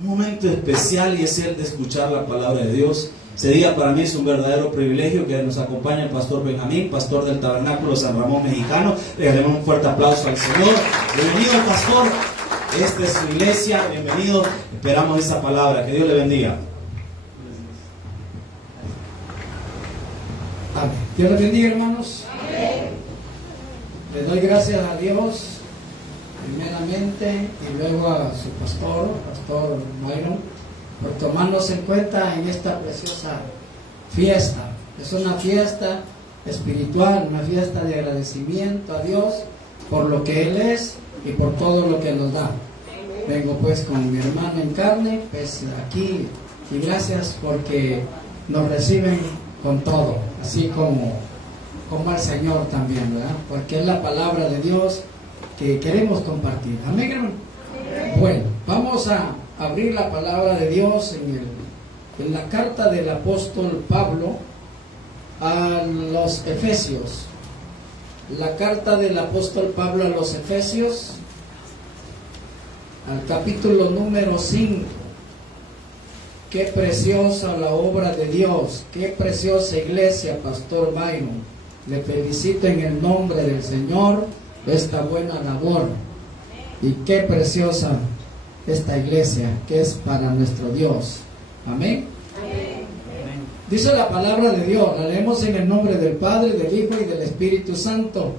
un momento especial, y es el de escuchar la palabra de Dios. Ese día para mí es un verdadero privilegio que nos acompañe el pastor Benjamín, pastor del Tabernáculo San Ramón Mexicano. Le daremos un fuerte aplauso al Señor. Bienvenido, pastor. Esta es su iglesia. Bienvenido. Esperamos esa palabra. Que Dios le bendiga. Amén. Dios les bendiga, hermanos. Amén. Le doy gracias a Dios primeramente y luego a su pastor Byron, por tomarnos en cuenta en esta preciosa fiesta. Es una fiesta espiritual, una fiesta de agradecimiento a Dios por lo que Él es y por todo lo que nos da. Vengo pues con mi hermano en carne, pues aquí, y gracias porque nos reciben con todo, así como al Señor también, ¿verdad? Porque es la palabra de Dios que queremos compartir. Amén, hermano. Bueno, vamos a abrir la palabra de Dios en la carta del apóstol Pablo a los Efesios. La carta del apóstol Pablo a los Efesios, al capítulo número 5. Qué preciosa la obra de Dios, qué preciosa iglesia, pastor Byron. Le felicito en el nombre del Señor esta buena labor. Y qué preciosa esta iglesia que es para nuestro Dios. Amén. Amén. Dice la palabra de Dios, la leemos en el nombre del Padre, del Hijo y del Espíritu Santo.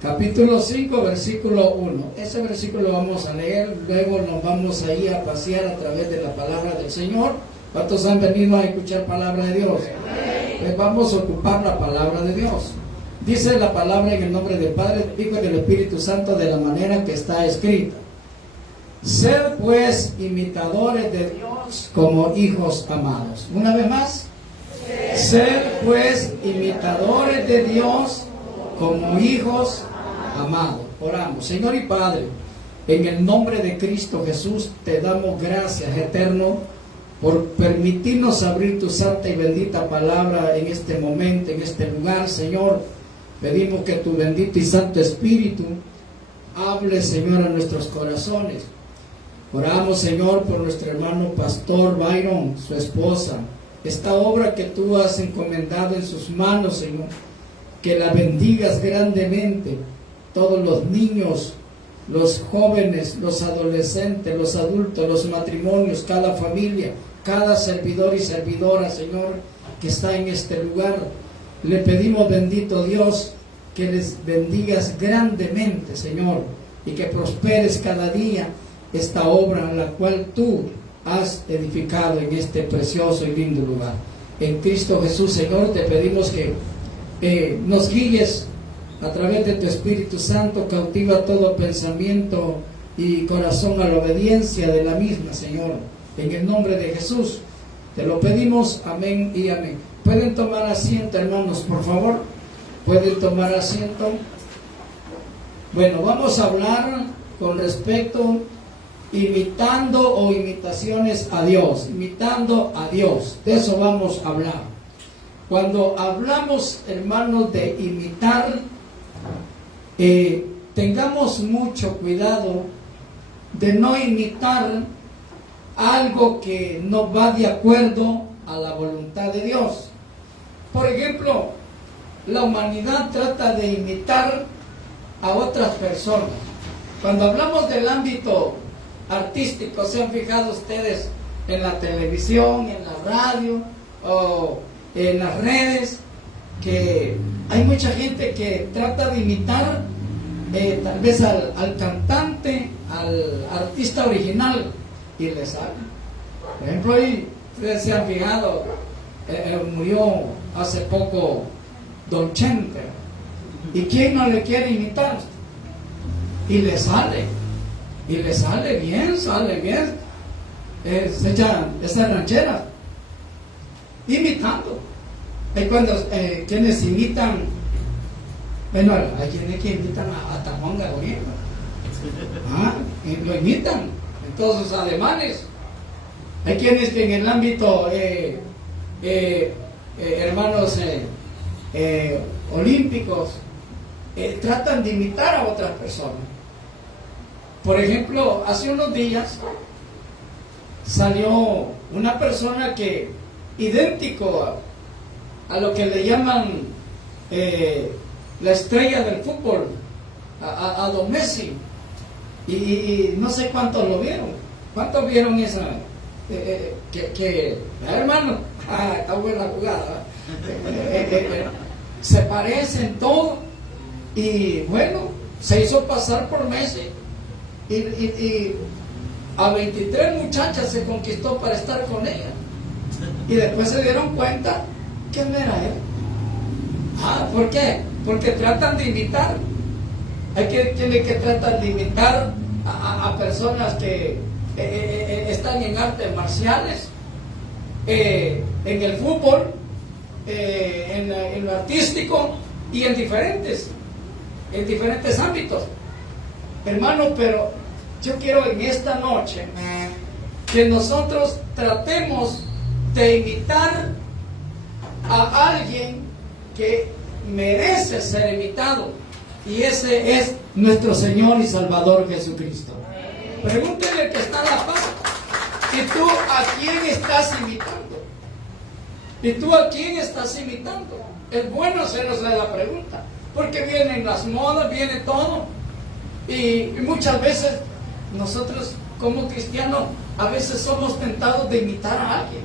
Capítulo 5, versículo 1. Ese versículo lo vamos a leer, luego nos vamos a ir a pasear a través de la palabra del Señor. ¿Cuántos han venido a escuchar palabra de Dios? Pues vamos a ocupar la palabra de Dios. Dice la palabra en el nombre del Padre, del Hijo y del Espíritu Santo de la manera que está escrita. Sed pues imitadores de Dios como hijos amados. Una vez más. Sed pues imitadores de Dios como hijos amados. Oramos. Señor y Padre, en el nombre de Cristo Jesús te damos gracias, eterno, por permitirnos abrir tu santa y bendita palabra en este momento, en este lugar, Señor. Pedimos que tu bendito y santo Espíritu hable, Señor, a nuestros corazones. Oramos, Señor, por nuestro hermano pastor Byron, su esposa, esta obra que tú has encomendado en sus manos, Señor, que la bendigas grandemente. Todos los niños, los jóvenes, los adolescentes, los adultos, los matrimonios, cada familia, cada servidor y servidora, Señor, que está en este lugar. Le pedimos, bendito Dios, que les bendigas grandemente, Señor, y que prosperes cada día esta obra en la cual tú has edificado en este precioso y lindo lugar. En Cristo Jesús, Señor, te pedimos que nos guíes a través de tu Espíritu Santo, cautiva todo pensamiento y corazón a la obediencia de la misma, Señor. En el nombre de Jesús, te lo pedimos, amén y amén. ¿Pueden tomar asiento, hermanos, por favor? ¿Pueden tomar asiento? Bueno, vamos a hablar con respecto imitando o imitaciones a Dios. Imitando a Dios. De eso vamos a hablar. Cuando hablamos, hermanos, de imitar, tengamos mucho cuidado de no imitar algo que no va de acuerdo a la voluntad de Dios. Por ejemplo, la humanidad trata de imitar a otras personas. Cuando hablamos del ámbito artístico, ¿se han fijado ustedes en la televisión, en la radio o en las redes, que hay mucha gente que trata de imitar tal vez al cantante, al artista original, y le sale? Por ejemplo, ahí ustedes se han fijado, murió hace poco Don Chente, y ¿quién no le quiere imitar? Y le sale bien, se echan esas rancheras imitando. Hay cuando quienes imitan, bueno, hay quienes que imitan a Tamón Gabriel, lo imitan en todos sus ademanes. Hay quienes que en el ámbito hermanos olímpicos tratan de imitar a otras personas. Por ejemplo, hace unos días salió una persona que idéntico a lo que le llaman la estrella del fútbol, a Don Messi, y no sé cuántos lo vieron. ¿Cuántos vieron esa? Hermano, está buena jugada. Se parecen todo, y bueno, se hizo pasar por Messi, y a 23 muchachas se conquistó para estar con ella, y después se dieron cuenta que no era él. ¿Por qué? Porque tratan de imitar. Tiene que tratar de imitar a personas que están en artes marciales, en el fútbol, en lo artístico y en diferentes ámbitos, hermano. Pero yo quiero en esta noche que nosotros tratemos de imitar a alguien que merece ser imitado, y ese es nuestro Señor y Salvador Jesucristo. Pregúntele al que está a la par, ¿y tú a quién estás imitando? ¿Y tú a quién estás imitando? Es bueno hacernos la pregunta, porque vienen las modas, viene todo, y muchas veces nosotros como cristianos a veces somos tentados de imitar a alguien.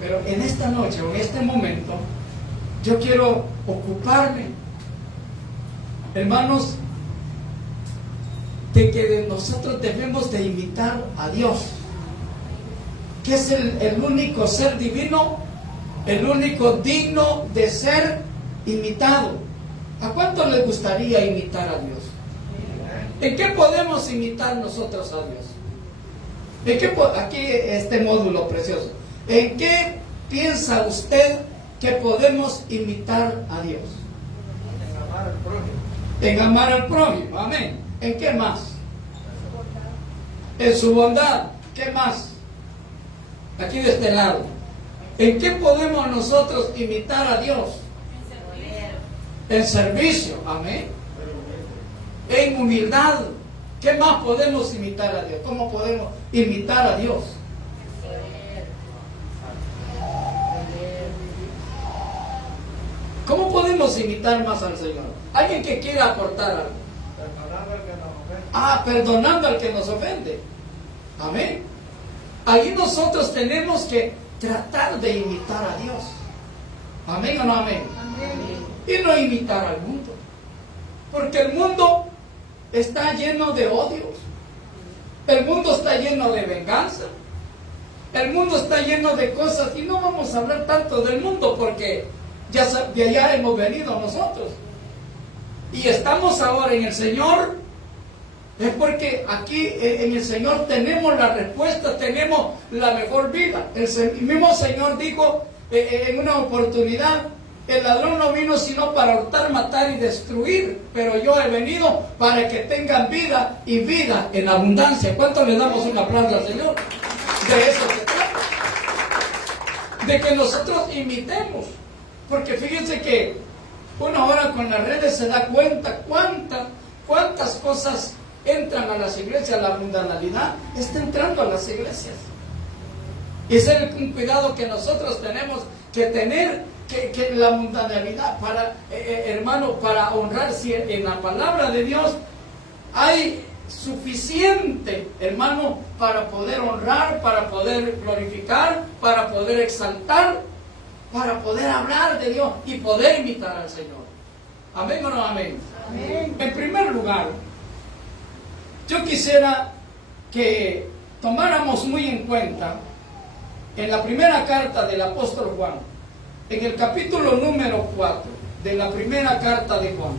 Pero en esta noche o en este momento yo quiero ocuparme, hermanos, de que nosotros debemos de imitar a Dios, que es el único ser divino, el único digno de ser imitado. ¿A cuánto les gustaría imitar a Dios? ¿En qué podemos imitar nosotros a Dios? ¿En qué aquí este módulo precioso? ¿En qué piensa usted que podemos imitar a Dios? En amar al prójimo. En amar al prójimo, amén. ¿En qué más? En su bondad. ¿Qué más? Aquí de este lado. ¿En qué podemos nosotros imitar a Dios? En servicio, amén. En humildad. ¿Qué más podemos imitar a Dios? ¿Cómo podemos imitar a Dios? ¿Cómo podemos imitar más al Señor? Alguien que quiera aportar algo. Perdonando al que nos ofende. Perdonando al que nos ofende. Amén. Ahí nosotros tenemos que tratar de imitar a Dios. Amén o no amén. Y no imitar al mundo. Porque el mundo está lleno de odios. El mundo está lleno de venganza. El mundo está lleno de cosas. Y no vamos a hablar tanto del mundo porque de allá hemos venido nosotros. Y estamos ahora en el Señor. Es porque aquí en el Señor tenemos la respuesta, tenemos la mejor vida. El mismo Señor dijo en una oportunidad: el ladrón no vino sino para hurtar, matar y destruir, pero yo he venido para que tengan vida y vida en abundancia. ¿Cuánto le damos un aplauso al Señor? De eso se trata. De que nosotros imitemos. Porque fíjense que uno ahora con las redes se da cuenta cuántas cosas entran a las iglesias. La mundanalidad está entrando a las iglesias. Y ese es un cuidado que nosotros tenemos que tener, que la mundanalidad, hermano, para honrar, si en la palabra de Dios hay suficiente, hermano, para poder honrar, para poder glorificar, para poder exaltar, para poder hablar de Dios y poder imitar al Señor. ¿Amén o no amén? Amén. En primer lugar, yo quisiera que tomáramos muy en cuenta en la primera carta del apóstol Juan, en el capítulo número 4 de la primera carta de Juan.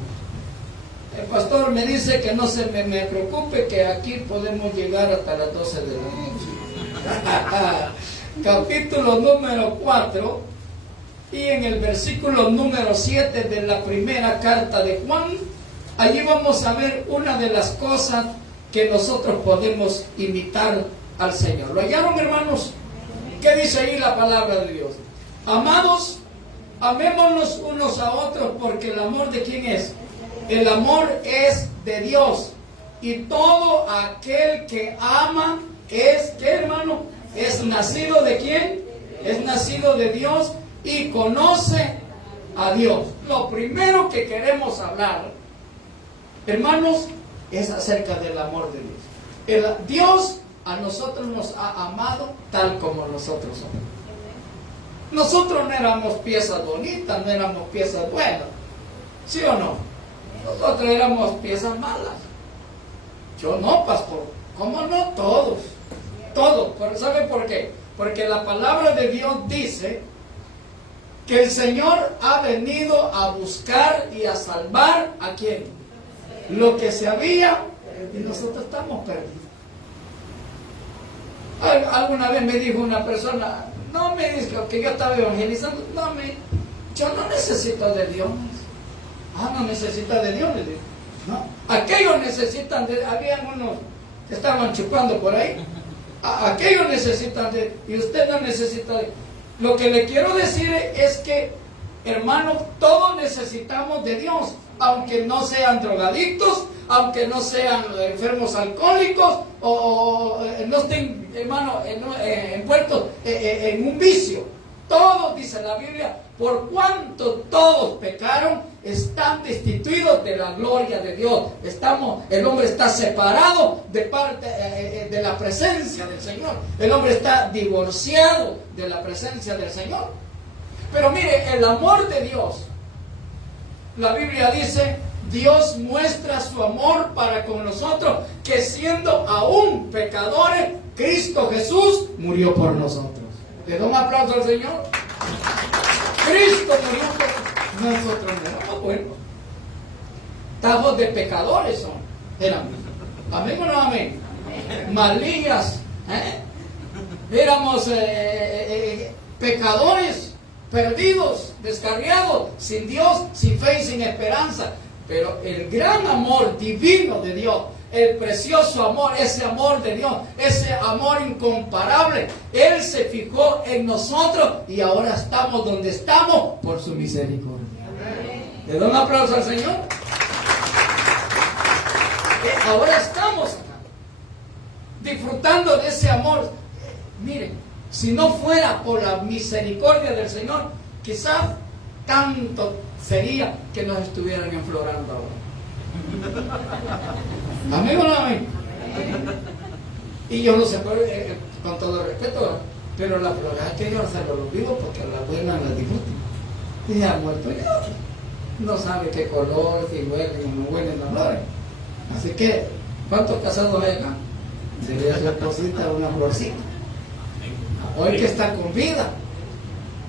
El pastor me dice que no se me preocupe, que aquí podemos llegar hasta las 12 de la noche. Capítulo número 4 y en el versículo número 7 de la primera carta de Juan. Allí vamos a ver una de las cosas que nosotros podemos imitar al Señor. ¿Lo hallaron, hermanos? ¿Qué dice ahí la palabra de Dios? Amados, amémonos unos a otros, porque el amor ¿de quién es? El amor es de Dios, y todo aquel que ama es, ¿qué, hermano? Es nacido de quién? Es nacido de Dios y conoce a Dios. Lo primero que queremos hablar, hermanos, es acerca del amor de Dios. Dios a nosotros nos ha amado tal como nosotros somos. Nosotros no éramos piezas bonitas, no éramos piezas buenas, ¿sí o no? Nosotros éramos piezas malas. Yo no, pastor. ¿Cómo no? Todos. ¿Sabe por qué? Porque la palabra de Dios dice que el Señor ha venido a buscar y a salvar ¿a quién? Lo que se había, y nosotros estamos perdidos. Alguna vez me dijo una persona, no me dijo que yo estaba evangelizando, yo no necesito de Dios. No necesita de Dios, le digo. No, aquellos necesitan habían unos que estaban chupando por ahí. Aquellos necesitan y usted no necesita de. Lo que le quiero decir es que, hermanos, todos necesitamos de Dios, aunque no sean drogadictos, aunque no sean enfermos alcohólicos o no estén, hermano, envueltos en un vicio. Todos, dice la Biblia, por cuanto todos pecaron, están destituidos de la gloria de Dios. El hombre está separado de la presencia del Señor. El hombre está divorciado de la presencia del Señor. Pero mire, el amor de Dios, la Biblia dice, Dios muestra su amor para con nosotros, que siendo aún pecadores, Cristo Jesús murió por nosotros. ¿Le da un aplauso al Señor? Cristo murió por nosotros. No, bueno. Tajos de pecadores son. Éramos. ¿Amén o no amén? Malillas. Éramos pecadores, perdidos, descarriados, sin Dios, sin fe y sin esperanza. Pero el gran amor divino de Dios, el precioso amor, ese amor de Dios, ese amor incomparable, Él se fijó en nosotros y ahora estamos donde estamos por su misericordia. ¿Le da un aplauso al Señor? Ahora estamos acá, disfrutando de ese amor. Miren, si no fuera por la misericordia del Señor, quizás tanto sería que nos estuvieran enflorando ahora. ¿Amén o no amén? Y yo no sé, con todo respeto, pero la flor es que yo se lo olvido porque la buena la disfruto. Y ya muerto ya. No sabe qué color, si huelen o no huelen las flores. Así que, ¿cuántos casados hay acá? Sería su esposita una florcita. Hoy que está con vida,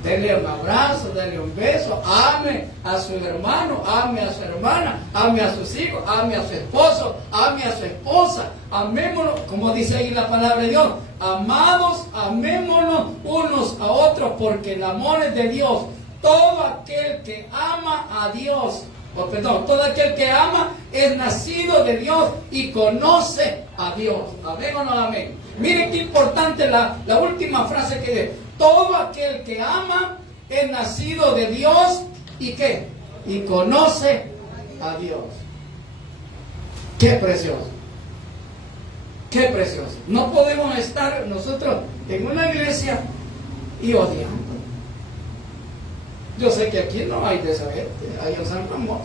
dele un abrazo, dele un beso, ame a su hermano, ame a su hermana, ame a sus hijos, ame a su esposo, ame a su esposa, amémonos, como dice ahí la palabra de Dios, amados, amémonos unos a otros, porque el amor es de Dios. Todo aquel que ama a Dios, todo aquel que ama es nacido de Dios y conoce a Dios. ¿Amén o no amén? Miren qué importante la última frase que dice. Todo aquel que ama es nacido de Dios y ¿qué? Y conoce a Dios. Qué precioso. Qué precioso. No podemos estar nosotros en una iglesia y odiando. Yo sé que aquí no hay de esa gente, hay en San Ramón.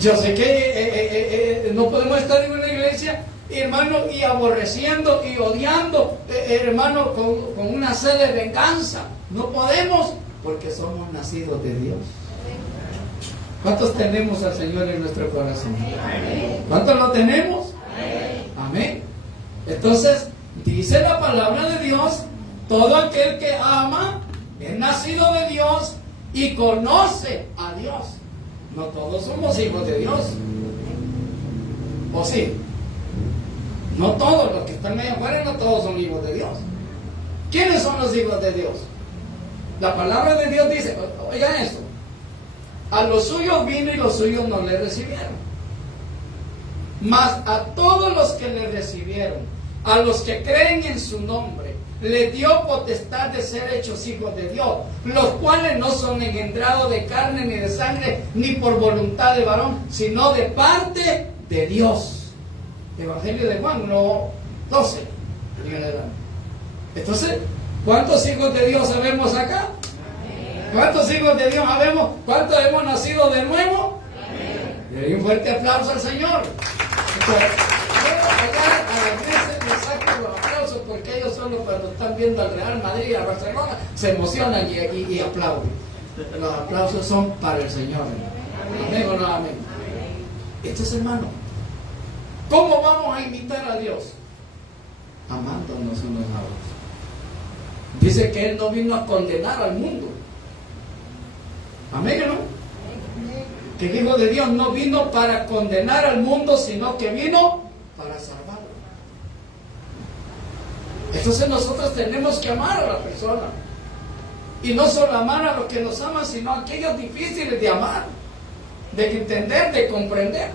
Yo sé que no podemos estar en una iglesia, hermano, y aborreciendo y odiando, hermano, con una sed de venganza. No podemos, porque somos nacidos de Dios. ¿Cuántos tenemos al Señor en nuestro corazón? ¿Cuántos lo tenemos? Amén. Entonces, dice la palabra de Dios, todo aquel que ama es nacido de Dios y conoce a Dios. No todos somos hijos de Dios. ¿O sí? No todos, los que están allá afuera, no todos son hijos de Dios. ¿Quiénes son los hijos de Dios? La palabra de Dios dice, oigan esto, a los suyos vino y los suyos no le recibieron. Mas a todos los que le recibieron, a los que creen en su nombre, le dio potestad de ser hechos hijos de Dios, los cuales no son engendrados de carne ni de sangre, ni por voluntad de varón, sino de parte de Dios. Evangelio de Juan, no 12 en adelante. Entonces, ¿cuántos hijos de Dios sabemos acá? ¿Cuántos hijos de Dios sabemos? ¿Cuántos hemos nacido de nuevo? Y un fuerte aplauso al Señor. Entonces, allá a las veces me sacan los aplausos porque ellos solo cuando están viendo al Real Madrid y a Barcelona se emocionan y aplauden. Los aplausos son para el Señor. Amén o no amén. Entonces, hermano, ¿cómo vamos a imitar a Dios? Amándonos unos a otros. Dice que Él no vino a condenar al mundo. Amén, ¿no? Que el Hijo de Dios no vino para condenar al mundo, sino que vino para salvarlo. Entonces nosotros tenemos que amar a la persona. Y no solo amar a los que nos aman, sino a aquellos difíciles de amar, de entender, de comprender.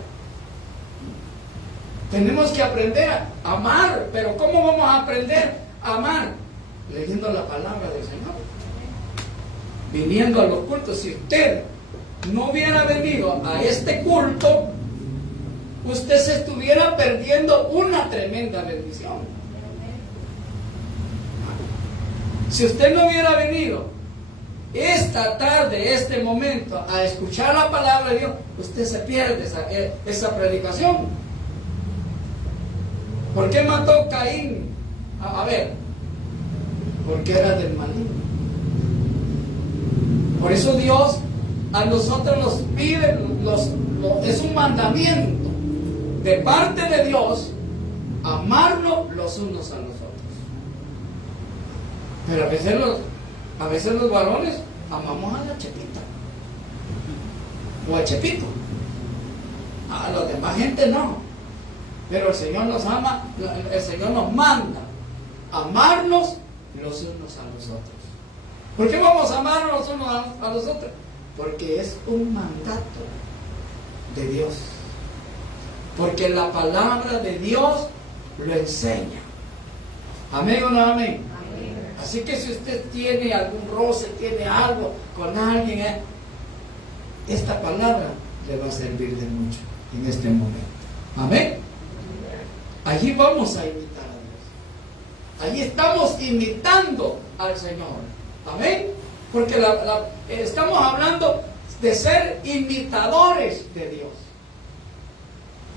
Tenemos que aprender a amar. Pero ¿cómo vamos a aprender a amar? Leyendo la palabra del Señor, viniendo a los cultos. Si usted no hubiera venido a este culto, usted se estuviera perdiendo una tremenda bendición. Si usted no hubiera venido esta tarde, este momento, a escuchar la palabra de Dios, usted se pierde esa predicación. ¿Por qué mató Caín? A ver, porque era del maligno. Por eso Dios a nosotros nos pide, es un mandamiento de parte de Dios, amarnos los unos a los otros. Pero a veces los varones amamos a la chepita o al chepito, a la demás gente no. Pero el Señor nos ama, el Señor nos manda amarnos los unos a los otros. ¿Por qué vamos a amar los unos a los otros? Porque es un mandato de Dios. Porque la palabra de Dios lo enseña. ¿Amén o no amén? Así que si usted tiene algún roce, tiene algo con alguien, esta palabra le va a servir de mucho en este momento. Amén. Allí vamos a imitar a Dios. Allí estamos imitando al Señor. Amén. Porque estamos hablando de ser imitadores de Dios.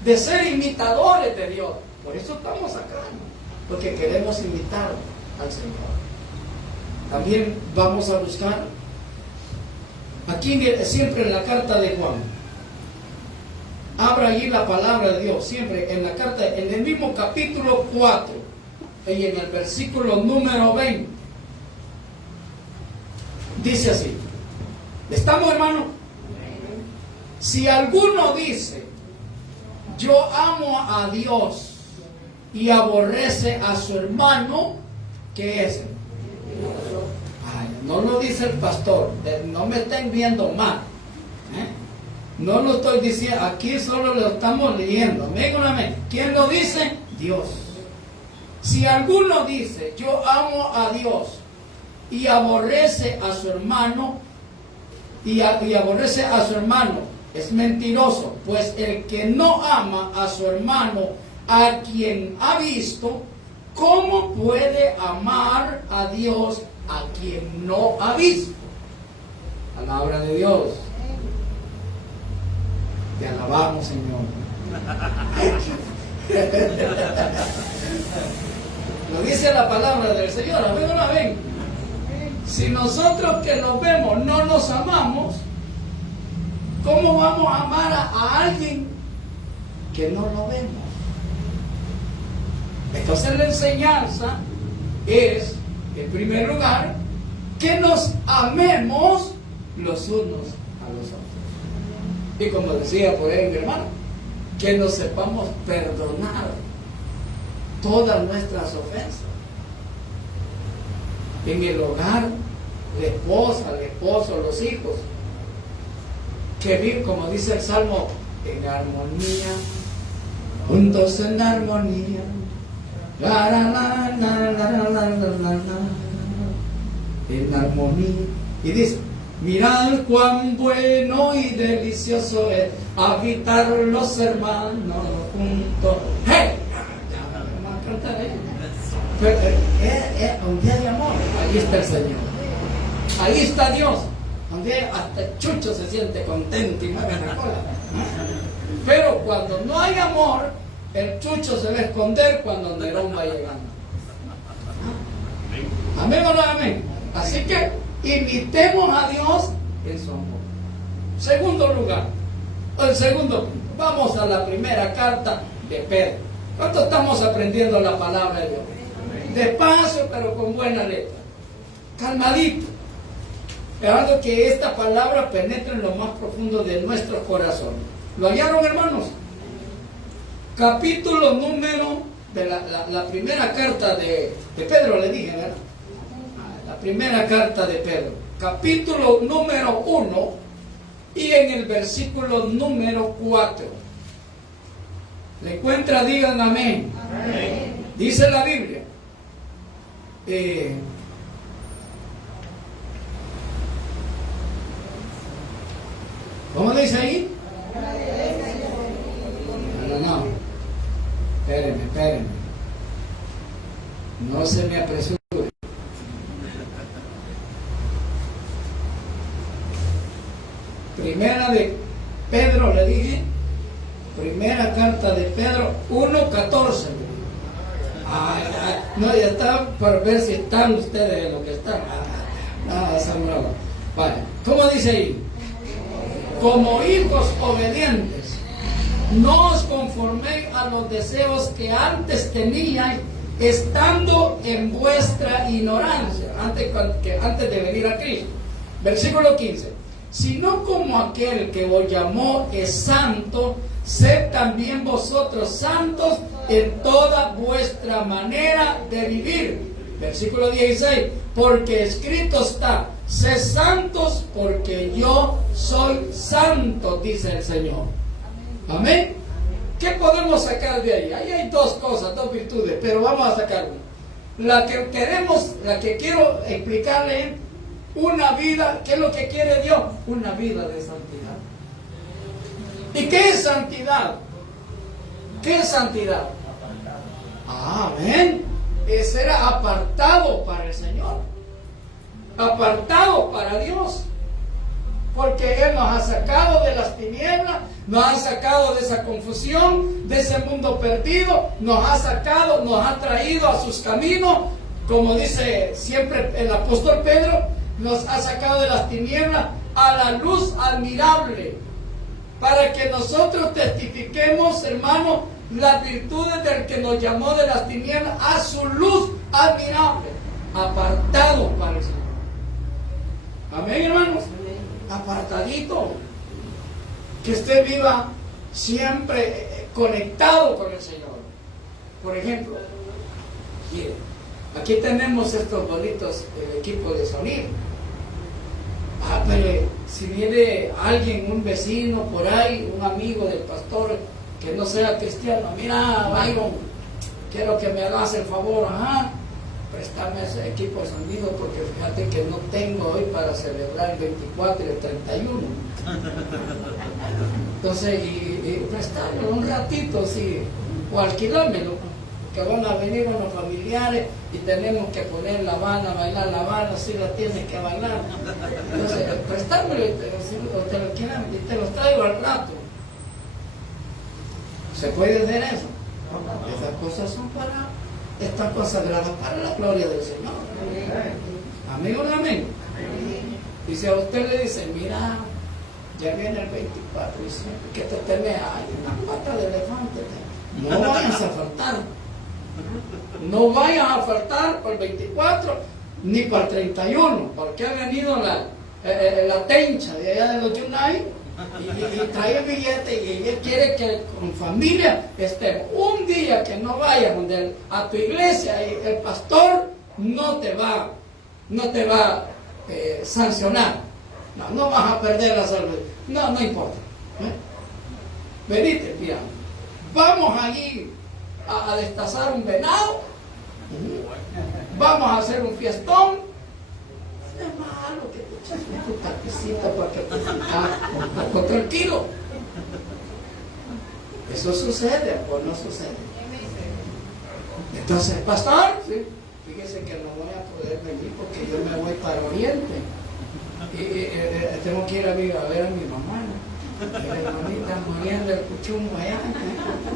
De ser imitadores de Dios. Por eso estamos acá, ¿no? Porque queremos imitar al Señor. También vamos a buscar aquí siempre en la carta de Juan. Abra allí la palabra de Dios, siempre en la carta, en el mismo capítulo 4 y en el versículo número 20. Dice así. ¿Estamos, hermano? Si alguno dice, yo amo a Dios y aborrece a su hermano, ¿qué es? Ay, no lo dice el pastor, no me estén viendo mal. No lo estoy diciendo, aquí solo lo estamos leyendo. Amén. ¿Quién lo dice? Dios. Si alguno dice, yo amo a Dios y aborrece a su hermano, y aborrece a su hermano, es mentiroso, pues el que no ama a su hermano, a quien ha visto, ¿cómo puede amar a Dios a quien no ha visto? Palabra de Dios. Te alabamos, Señor. Lo dice la palabra del Señor. Amén o no amén. Si nosotros que nos vemos no nos amamos, ¿cómo vamos a amar a alguien que no lo vemos? Entonces la enseñanza es, en primer lugar, que nos amemos los unos a los otros. Y como decía por ahí mi hermano, que nos sepamos perdonar todas nuestras ofensas. En el hogar, la esposa, el esposo, los hijos, que viven, como dice el Salmo, en armonía, juntos en armonía. En armonía. Y dice, mirad cuán bueno y delicioso es habitar los hermanos juntos. ¡Hey! Pero es un día de amor. Ahí está el Señor. Ahí está Dios. Donde hasta Chucho se siente contento y mueve la cola. Pero cuando no hay amor, el Chucho se va a esconder cuando Nerón va llegando. Amén o no amén. Así que imitemos a Dios en su amor. Segundo lugar, el segundo punto. Vamos a la primera carta de Pedro. ¿Cuánto estamos aprendiendo la palabra de Dios? Despacio, pero con buena letra. Calmadito. Esperando que esta palabra penetre en lo más profundo de nuestro corazón. ¿Lo hallaron, hermanos? Capítulo número de la primera carta de Pedro, le dije, ¿verdad? La primera carta de Pedro. Capítulo número 1 y en el versículo número 4. ¿Le encuentra? Digan amén. Amén. Dice la Biblia. ¿Cómo dice ahí? No. Espérenme. No se me apresure. Primera de Pedro, le dije. Primera carta de Pedro 1:14. No, ya está para ver si están ustedes en lo que están. Esa brava. Vale. ¿Cómo dice ahí? Como hijos obedientes, no os conforméis a los deseos que antes teníais, estando en vuestra ignorancia, antes de venir a Cristo. Versículo 15. Sino como aquel que os llamó es santo, sed también vosotros santos en toda vuestra manera de vivir. Versículo 16. Porque escrito está: sed santos porque yo soy santo, dice el Señor. Amén. ¿Qué podemos sacar de ahí? Ahí hay dos cosas, dos virtudes, pero vamos a sacar una. La que quiero explicarle es una vida. ¿Qué es lo que quiere Dios? Una vida de santidad. ¿Y qué es santidad? ¿Qué es santidad? Amén. Es ser apartado para el Señor, apartado para Dios, porque Él nos ha sacado de las tinieblas, nos ha sacado de esa confusión, de ese mundo perdido, nos ha traído a sus caminos, como dice siempre el apóstol Pedro, nos ha sacado de las tinieblas a la luz admirable, para que nosotros testifiquemos, hermanos, las virtudes del que nos llamó de las tinieblas a su luz admirable, apartados para el Señor. Amén, hermanos. Apartadito, que usted viva siempre conectado con el Señor. Por ejemplo, miren, aquí tenemos estos bonitos equipos de sonido. Pero si viene alguien, un vecino por ahí, un amigo del pastor que no sea cristiano, mira, Byron, quiero que me hagas el favor, préstame ese equipo de sonido porque fíjate que no tengo hoy para celebrar el 24 y el 31. Entonces, y préstame un ratito, sí, o alquilármelo, que van a venir unos familiares y tenemos que poner la Habana, bailar la Habana, si la tienes que bailar. Entonces, préstame o te lo quieran y te los traigo al rato. ¿Se puede hacer eso? Esas cosas son están consagradas para la gloria del Señor. Amén o no amén. Y si a usted le dice, mira, ya viene el 24, dice, ¿qué te temes? Hay una pata de elefante. No vayas a faltar. No vayas a faltar por el 24 ni por el 31, porque ha venido la tencha de allá de los Yunay y trae el billete y él quiere que con familia estemos. Un día que no vayas a tu iglesia y el pastor no te va a sancionar. No vas a perder la salud. No importa. Venite, mira. Vamos a ir a destazar un venado. Vamos a hacer un fiestón. Es malo que te eches tu taquicita para que te un poco tranquilo. Eso sucede o no sucede. Entonces, pastor, sí, fíjese que no voy a poder venir porque yo me voy para Oriente. Y tengo que ir a ver a mi mamá. Mi hermanita muriendo el cuchumbo allá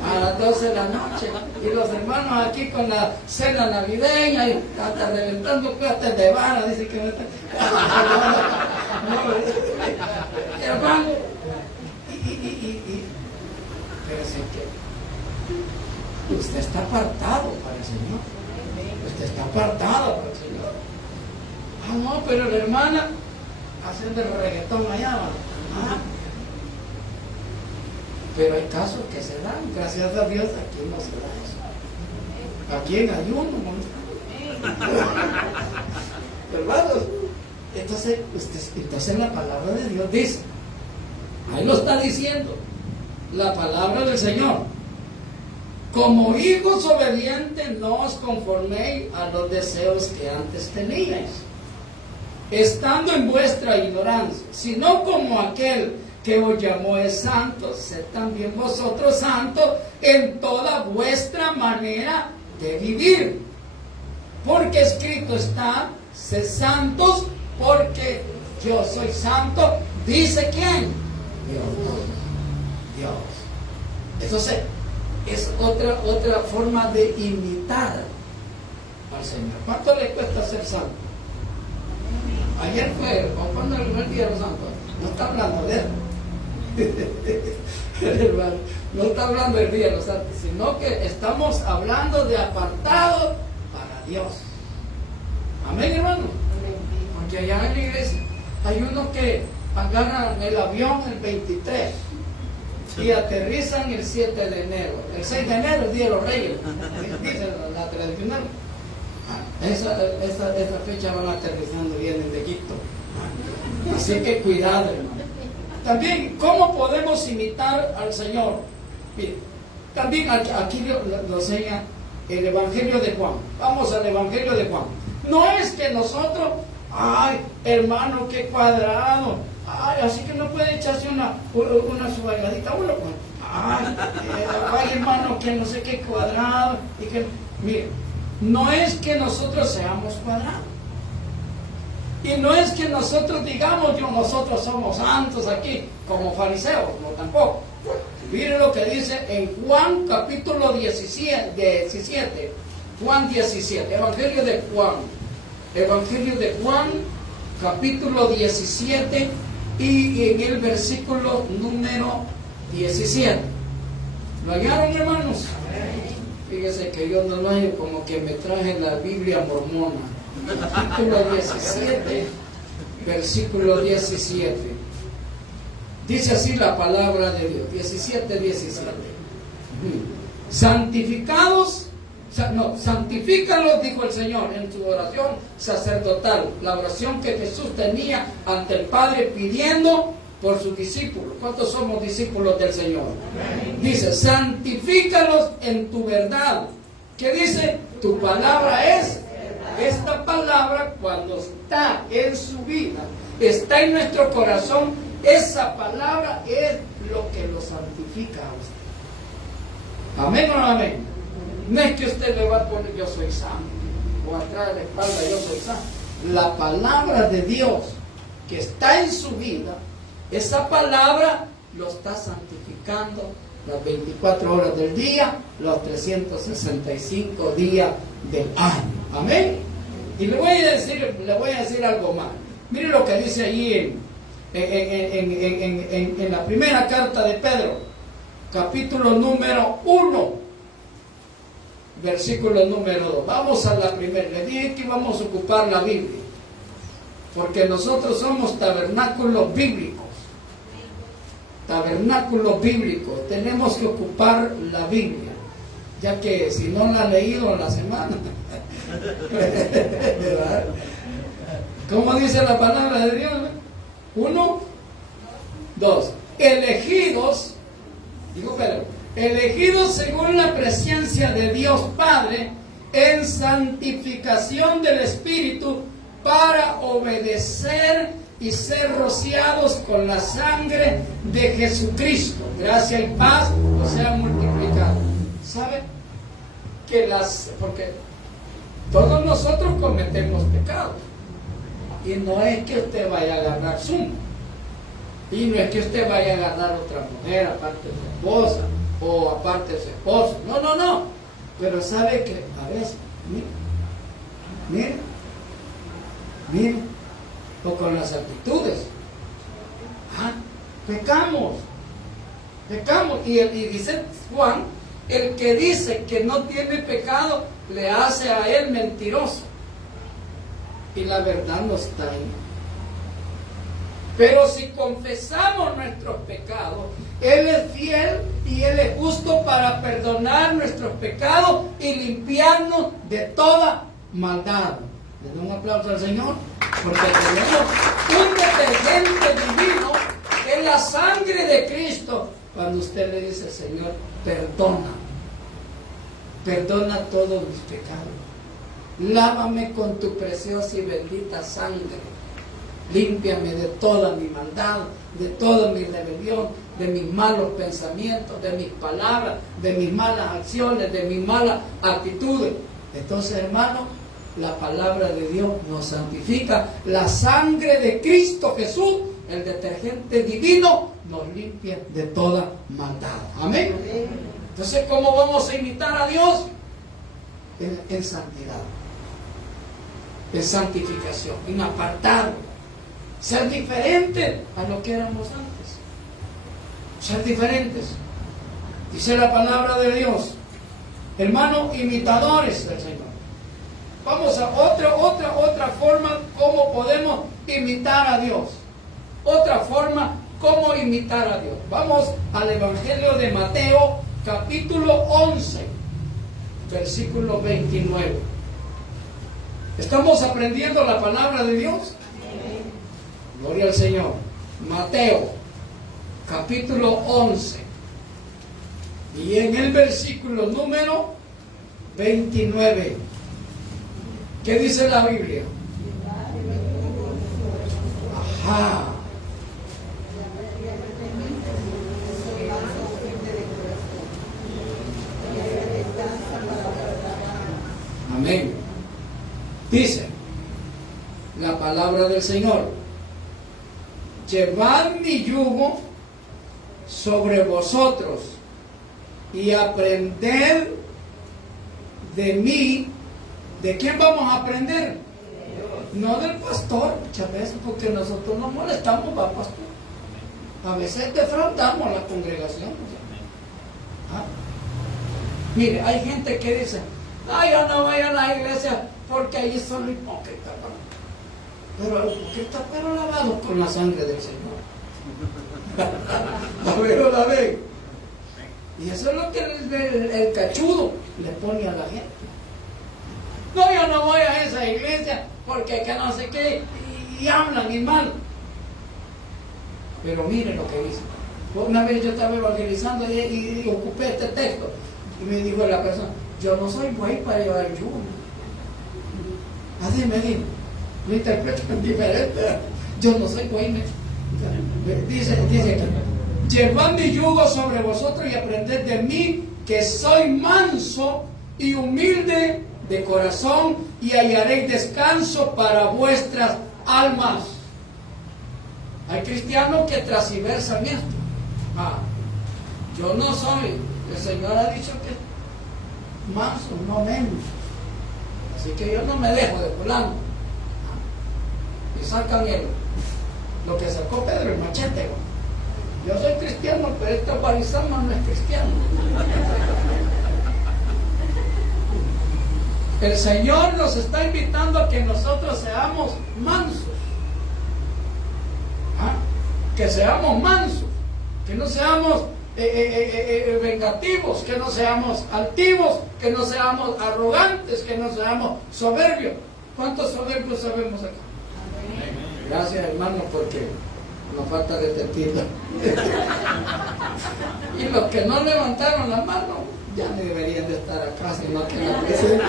a las 12 de la noche. Y los hermanos aquí con la cena navideña y hasta reventando platas de vara. Dice que me está... hermano. Pero sé que usted está apartado para el Señor. Usted está apartado para el Señor. Ah, no, pero la hermana haciendo el reggaetón allá. ¿Ah? Pero hay casos que se dan, gracias a Dios aquí no se da eso. Aquí en ayuno, hermanos. Entonces la palabra de Dios dice, ahí lo está diciendo, la palabra del Señor. Como hijos obedientes no os conforméis a los deseos que antes teníais, estando en vuestra ignorancia, sino como aquel que os llamó es santo, sed también vosotros santos en toda vuestra manera de vivir. Porque escrito está, sed santos porque yo soy santo. ¿Dice quién? Dios. Entonces, es otra forma de imitar al Señor. ¿Cuánto le cuesta ser santo? Ayer fue, cuando el día de los santos, no está hablando de él. Hermano, no está hablando del día de los santos, sino que estamos hablando de apartado para Dios. Amén, hermano. Porque allá en la iglesia hay unos que agarran el avión el 23 y aterrizan el 7 de enero. El 6 de enero, el Día de los Reyes, dice la tradicional. Esa fecha van aterrizando, vienen de Egipto. Así que cuidado, hermano. También, ¿cómo podemos imitar al Señor? Mire, también aquí lo enseña el Evangelio de Juan. Vamos al Evangelio de Juan. No es que nosotros, ay, hermano, qué cuadrado, ay, así que no puede echarse una su bailadita, uno, pues, ay, hermano, que no sé qué cuadrado, y que, mire, no es que nosotros seamos cuadrados. Y no es que nosotros digamos, nosotros somos santos aquí, como fariseos, no tampoco. Miren lo que dice en Juan capítulo 17, Juan 17, Evangelio de Juan, capítulo 17 y en el versículo número 17. ¿Lo hallaron, hermanos? Fíjese que yo no lo hallo, como que me traje la Biblia mormona. Capítulo 17, versículo 17. Dice así la palabra de Dios, 17. Santificados, santifícalos, dijo el Señor en su oración sacerdotal, la oración que Jesús tenía ante el Padre pidiendo por sus discípulos. ¿Cuántos somos discípulos del Señor? Dice, santifícalos en tu verdad. ¿Qué dice? Tu palabra es. Esta palabra, cuando está en su vida, está en nuestro corazón, esa palabra es lo que lo santifica a usted. ¿Amén o no amén? No es que usted le va a poner yo soy santo, o atrás de la espalda yo soy santo. La palabra de Dios que está en su vida, esa palabra lo está santificando las 24 horas del día, los 365 días del año. Amén. Y le voy a decir algo más. Mire lo que dice allí en la primera carta de Pedro, capítulo número 1, versículo número 2. Vamos a la primera. Le dije que íbamos a ocupar la Biblia, porque nosotros somos tabernáculos bíblicos. Tabernáculos bíblicos. Tenemos que ocupar la Biblia, ya que si no la ha leído en la semana. ¿Cómo dice la palabra de Dios? 1, 2. Elegidos, dijo Pedro, elegidos según la presencia de Dios Padre en santificación del Espíritu para obedecer y ser rociados con la sangre de Jesucristo. Gracia y paz os sean multiplicados. ¿Sabe porque todos nosotros cometemos pecados. Y no es que usted vaya a agarrar Zoom. Y no es que usted vaya a agarrar otra mujer aparte de su esposa o aparte de su esposo. No, no, no. Pero sabe que a veces, mire, o con las actitudes. Pecamos. Y dice Juan, el que dice que no tiene pecado, le hace a él mentiroso. Y la verdad no está ahí. Pero si confesamos nuestros pecados, Él es fiel y Él es justo para perdonar nuestros pecados y limpiarnos de toda maldad. Le doy un aplauso al Señor, porque tenemos un detergente divino que es la sangre de Cristo. Cuando usted le dice, Señor, perdona todos mis pecados. Lávame con tu preciosa y bendita sangre. Límpiame de toda mi maldad, de toda mi rebelión, de mis malos pensamientos, de mis palabras, de mis malas acciones, de mis malas actitudes. Entonces, hermano, la palabra de Dios nos santifica. La sangre de Cristo Jesús, el detergente divino, nos limpia de toda maldad. Amén. Entonces, ¿cómo vamos a imitar a Dios? En santidad, en santificación, en apartado. Ser diferentes a lo que éramos antes. Ser diferentes. Dice la palabra de Dios. Hermanos, imitadores del Señor. Vamos a otra forma como podemos imitar a Dios. Otra forma como imitar a Dios. Vamos al Evangelio de Mateo, capítulo 11, versículo 29. ¿Estamos aprendiendo la palabra de Dios? Gloria al Señor. Mateo, capítulo 11. Y en el versículo número 29. ¿Qué dice la Biblia? Ajá. Amén. Dice la palabra del Señor: llevad mi yugo sobre vosotros y aprended de mí. ¿De quién vamos a aprender? No del pastor, muchas veces, porque nosotros nos molestamos, va pastor. A veces defraudamos a la congregación. Mire, hay gente que dice, yo no voy a la iglesia porque ahí son hipócritas. Pero el hipócrita, pero lavado con la sangre del Señor. La ve. Y eso es lo que el cachudo le pone a la gente. No, yo no voy a esa iglesia porque que no sé qué, y hablan y mal. Pero mire lo que dice. Una vez yo estaba evangelizando y ocupé este texto y me dijo la persona, yo no soy buey para llevar yugo. Así me dijo. Lo interpretan diferente. Yo no soy buey. Dice que llevad mi yugo sobre vosotros y aprended de mí, que soy manso y humilde de corazón, y hallaréis descanso para vuestras almas. Hay cristianos que transversan esto. Yo no soy, el Señor ha dicho que manso, no menos. Así que yo no me dejo de fulano. Y sacan lo que sacó Pedro, el machete. Yo soy cristiano, pero este barizama no es cristiano. El Señor nos está invitando a que nosotros seamos mansos. Que seamos mansos, que no seamos vengativos, que no seamos altivos, que no seamos arrogantes, que no seamos soberbios. ¿Cuántos soberbios sabemos acá? Gracias, hermano, porque nos falta de testigo. Y los que no levantaron la mano ya no deberían de estar acá, sino que la presencia.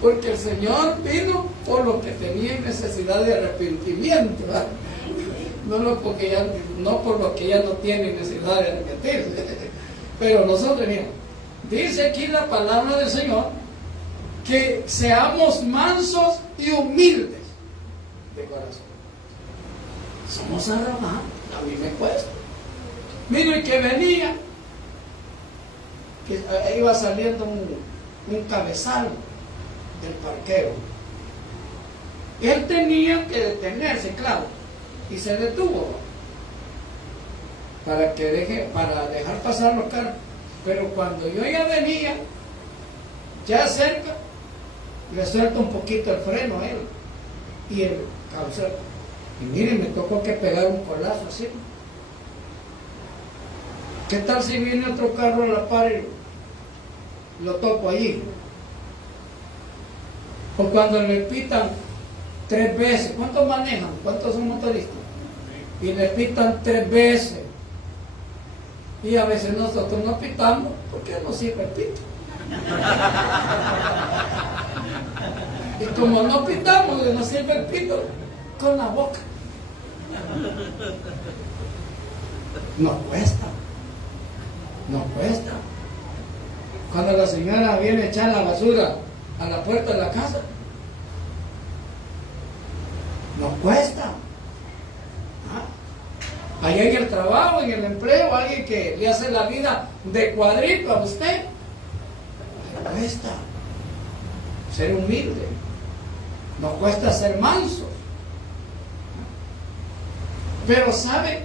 Porque el Señor vino por los que tenían necesidad de arrepentimiento, ¿verdad? No por los que ya no tienen necesidad de arrepentirse. Pero nosotros, mira, dice aquí la palabra del Señor que seamos mansos y humildes de corazón. Somos arrogantes, a mí me cuesta. Mire que venía, que iba saliendo un cabezal del parqueo. Él tenía que detenerse, claro, y se detuvo para dejar pasar los carros. Pero cuando yo ya venía, ya cerca, le suelto un poquito el freno a él y el cabezal. Y miren, me tocó que pegar un colazo así. ¿Qué tal si viene otro carro a la par y lo topo allí? O cuando le pitan 3 veces, ¿cuántos manejan? ¿Cuántos son motoristas? Y le pitan 3 veces. Y a veces nosotros no pitamos porque no sirve el pito. Y como no pitamos, no sirve el pito, con la boca. Nos cuesta. Nos cuesta. Cuando la señora viene a echar la basura a la puerta de la casa, nos cuesta. Ahí en el trabajo, en el empleo, alguien que le hace la vida de cuadrito a usted, nos cuesta ser humilde, nos cuesta ser mansos. Pero sabe,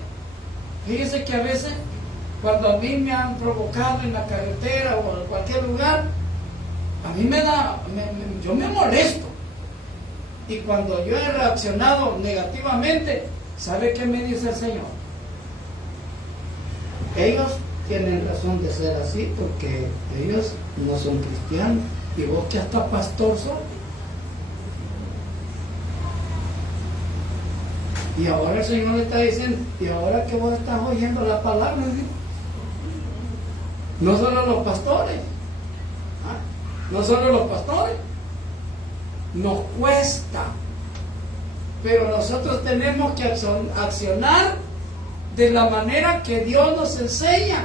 fíjese que a veces cuando a mí me han provocado en la carretera o en cualquier lugar, a mí yo me molesto. Y cuando yo he reaccionado negativamente, ¿sabe qué me dice el Señor? Ellos tienen razón de ser así porque ellos no son cristianos y vos que hasta pastor sos. Y ahora el Señor le está diciendo, y ahora que vos estás oyendo la palabra, no solo los pastores, no solo los pastores, nos cuesta, pero nosotros tenemos que accionar de la manera que Dios nos enseña,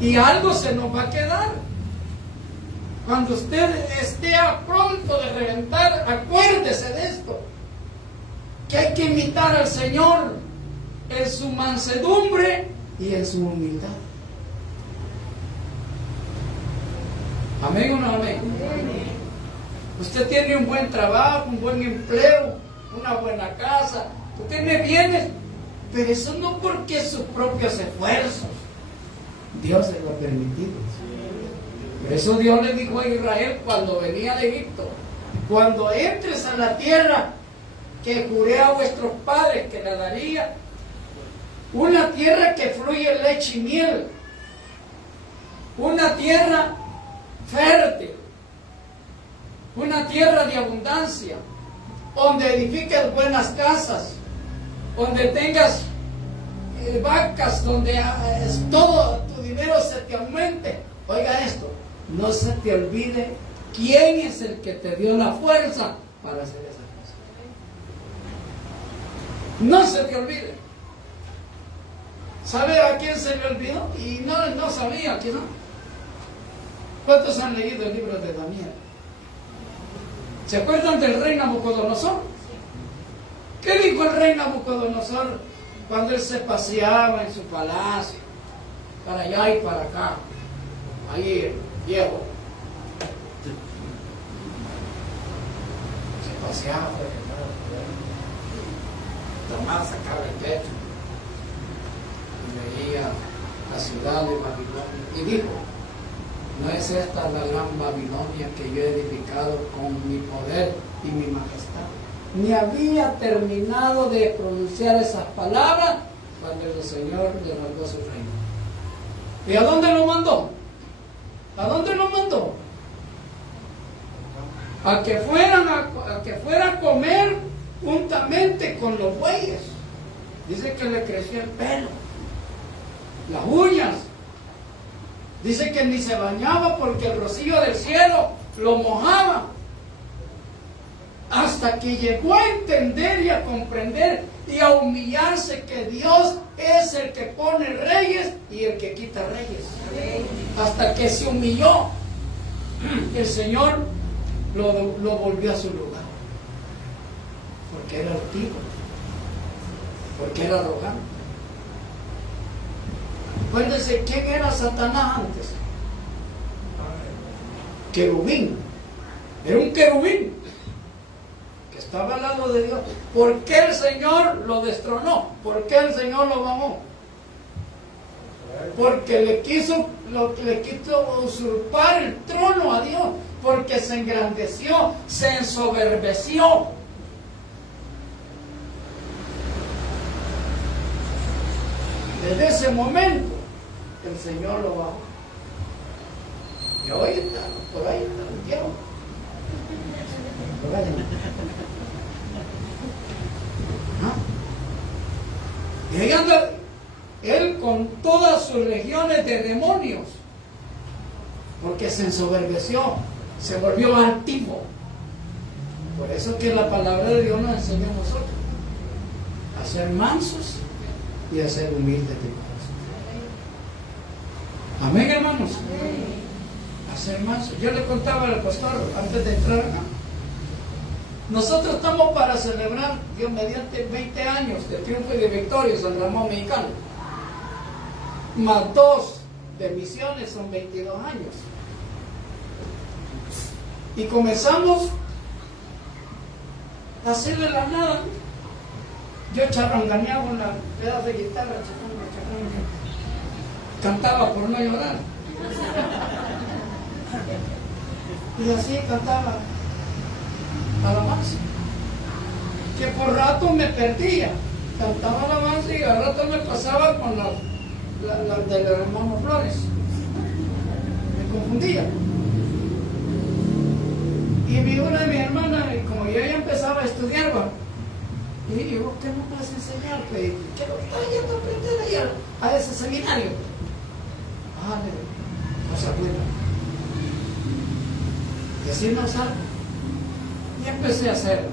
y algo se nos va a quedar. Cuando usted esté a pronto de reventar, acuérdese de esto, que hay que imitar al Señor en su mansedumbre y en su humildad. ¿Amén o no amén? Usted tiene un buen trabajo, un buen empleo, una buena casa, usted tiene bienes, pero eso no porque sus propios esfuerzos. Dios se lo ha permitido. Por eso Dios le dijo a Israel cuando venía de Egipto: cuando entres a la tierra que juré a vuestros padres que la daría, una tierra que fluye leche y miel, una tierra fértil, una tierra de abundancia, donde edifiques buenas casas, donde tengas vacas, donde todo tu dinero se te aumente. Oiga esto, no se te olvide quién es el que te dio la fuerza para hacer esa cosa. No se te olvide. ¿Sabe a quién se le olvidó? Y no sabía que no. ¿Cuántos han leído el libro de Daniel? ¿Se acuerdan del rey Nabucodonosor? ¿Qué dijo el rey Nabucodonosor cuando él se paseaba en su palacio, para allá y para acá? Ahí viejo se paseaba, tomaba, sacaba el pecho y veía la ciudad de Babilonia y dijo: ¿no es esta la gran Babilonia que yo he edificado con mi poder y mi majestad? Ni había terminado de pronunciar esas palabras cuando el Señor le mandó su reino. ¿Y a dónde lo mandó? ¿A dónde lo mandó? A que fuera a comer juntamente con los bueyes. Dice que le creció el pelo, las uñas. Dice que ni se bañaba porque el rocío del cielo lo mojaba. Hasta hasta que llegó a entender y a comprender y a humillarse que Dios es el que pone reyes y el que quita reyes. Hasta que se humilló, el Señor lo volvió a su lugar. Porque era altivo, porque era arrogante. Acuérdense, ¿quién era Satanás antes? Querubín. Era un querubín que estaba al lado de Dios. ¿Por qué el Señor lo destronó? ¿Por qué el Señor lo bajó? Porque le quiso usurpar el trono a Dios, porque se engrandeció, se ensoberbeció. Desde ese momento el Señor lo bajó. Y hoy está, por ahí está el diablo. Por ahí. ¿Ah? Y ahí anda él con todas sus legiones de demonios, porque se ensoberbeció, se volvió altivo. Por eso que la palabra de Dios nos enseña a nosotros a ser mansos y a ser humildes de corazón. Amén, hermanos. A ser mansos. Yo le contaba al pastor antes de entrar acá. Nosotros estamos para celebrar, Dios mediante, 20 años de triunfo y de victoria en San Ramón Mexicano. Más 2 de misiones son 22 años. Y comenzamos así de la nada. Yo charranganeaba una pedazo de guitarra, cantaba por no llorar. Y así cantaba alabanza. Que por rato me perdía. Cantaba alabanza y al rato me pasaba con la del hermano Flores. Me confundía. Y una de mis hermanas, como yo ya empezaba a estudiar, y digo, ¿qué me vas a enseñar? Que lo está yendo a aprender ahí a ese seminario. Cosa buena. Y así nos sale. Y empecé a hacerlo.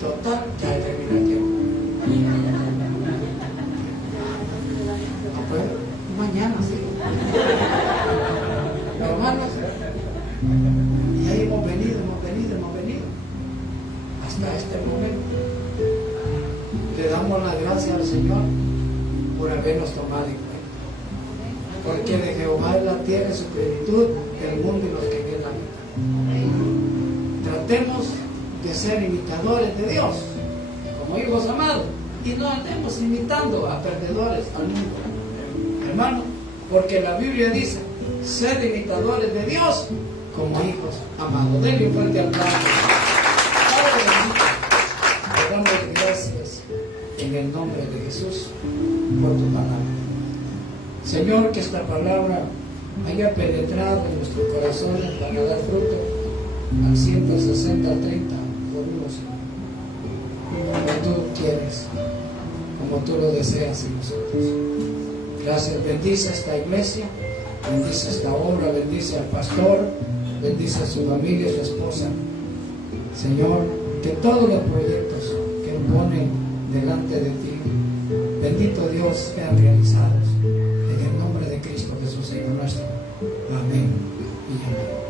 Total, ya terminé el tiempo. Pues, mañana sí. Hermanos, y ahí hemos venido hasta este momento. Le damos la gracia al Señor por habernos tomado en cuenta. Porque de Jehová es la tierra y su plenitud, el mundo y los que en él habitan. Tratemos de ser imitadores de Dios, como hijos amados, y no andemos imitando a perdedores al mundo, hermano, porque la Biblia dice: sed imitadores de Dios como hijos amados. Denle un fuerte aplauso. Padre bendito, te damos gracias en el nombre de Jesús por tu palabra. Señor, que esta palabra haya penetrado en nuestros corazones para dar fruto al 160, 30 por uno, Señor. Como tú quieres, como tú lo deseas en nosotros. Gracias, bendice a esta iglesia, bendice esta obra, bendice al pastor, bendice a su familia y su esposa. Señor, que todos los proyectos que él pone delante de ti, bendito Dios, sean realizados. En el nombre de Cristo Jesús, Señor nuestro. Amén y amén.